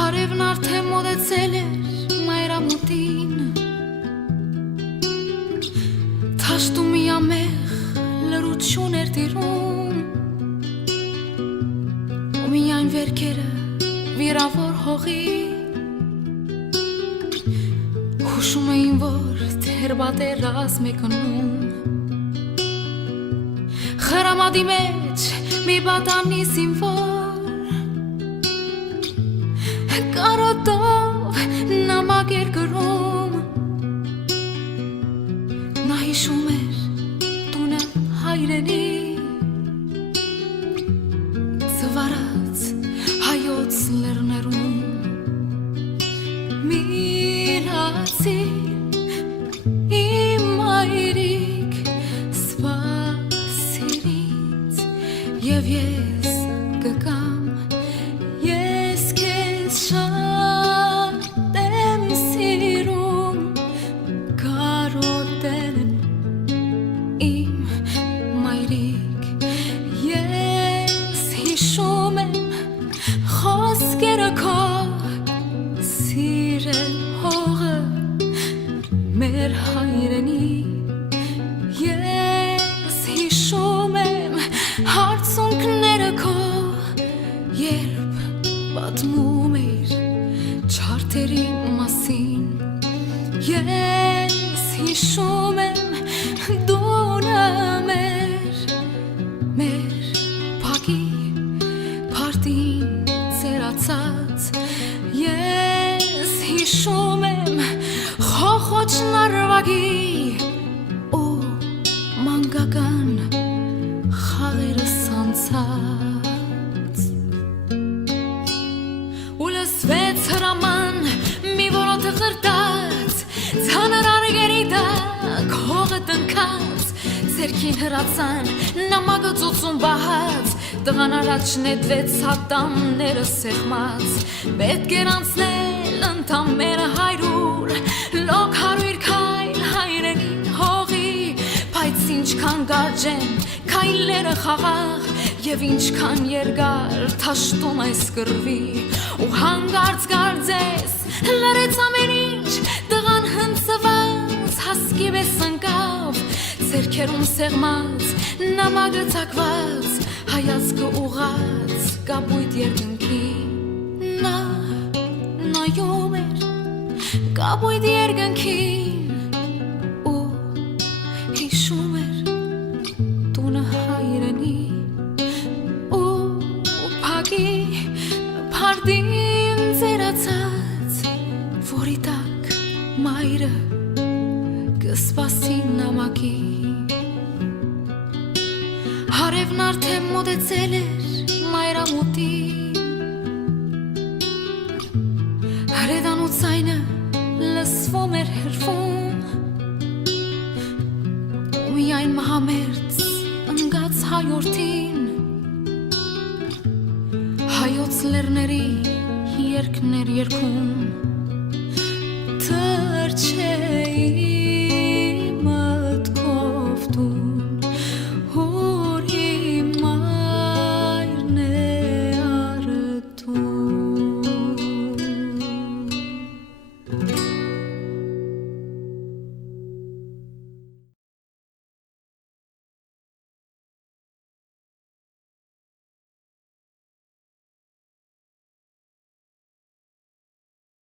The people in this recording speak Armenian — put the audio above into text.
Հարևն արդեն մոտեցել էր մայրամուտին, Թաշտում միամեղ լրություն էր տիրում, ու միայն վերքերը վիրավոր հողի հուշում էին, որ դեռ պատերազմ է գնում, խրամատի մեջ մի պատանի զինվոր կարոտով նամակ էր գրում, նա հիշում էր տունը հայրենի, ծվարած հայոց լեռներում, միրացին իմ մայրիկ սպասիրից, և ես կգամ, ես քեզ շատ եմ սիրում, կարոտել իմ մայրիկ, ես հիշում եմ խոսքերը քո, սիրել հողը մեր հայրենի, ես հիշում եմ հարցունքները քո, երբ պատմում էիր չարթերի մասին, ես հիշում եմ դունը մեր փակի փարտին ծերացած, ես հիշում եմ խոխոչն արվագի ու մանկական խաղերը սանցած, ու լսվեց հրաման մի որոթը խրտած, ցաներ արգերի տակ հողը տնքած, ձերքին հրացան նամակը ծոցում բահած, տղան առաջ նետվեց հատամները սեղմած, պետք էր անցնել ընդամենը 100, լոկ 100 քայլ հայրենին հողի, բայց ինչքան կարճ են քայլերը խաղաղ, և ինչքան երկար թաշտում այս կռվի, ու հանկարծ կարծես լրեց ամեն ինչ, տղան հնձված հասկի պես ընկավ, ձեռքերում սեղմած նամակը ծակված, հայացքը ուղղած կապույտ երկնքին, նա նայում էր կապույտ երկնքին ու հիշում էր տունը հայրենի ու փակի փարտին ծերացած, որի տակ մայրը կսպասի նամակի, հարևն արդեն մոտեցել էր մայրամուտին, հրեդանու ձայնը լսվում էր հեռվում, ու միայն մահամերձ ընկած հայորդին, հայոց լեռների երգներ երգում,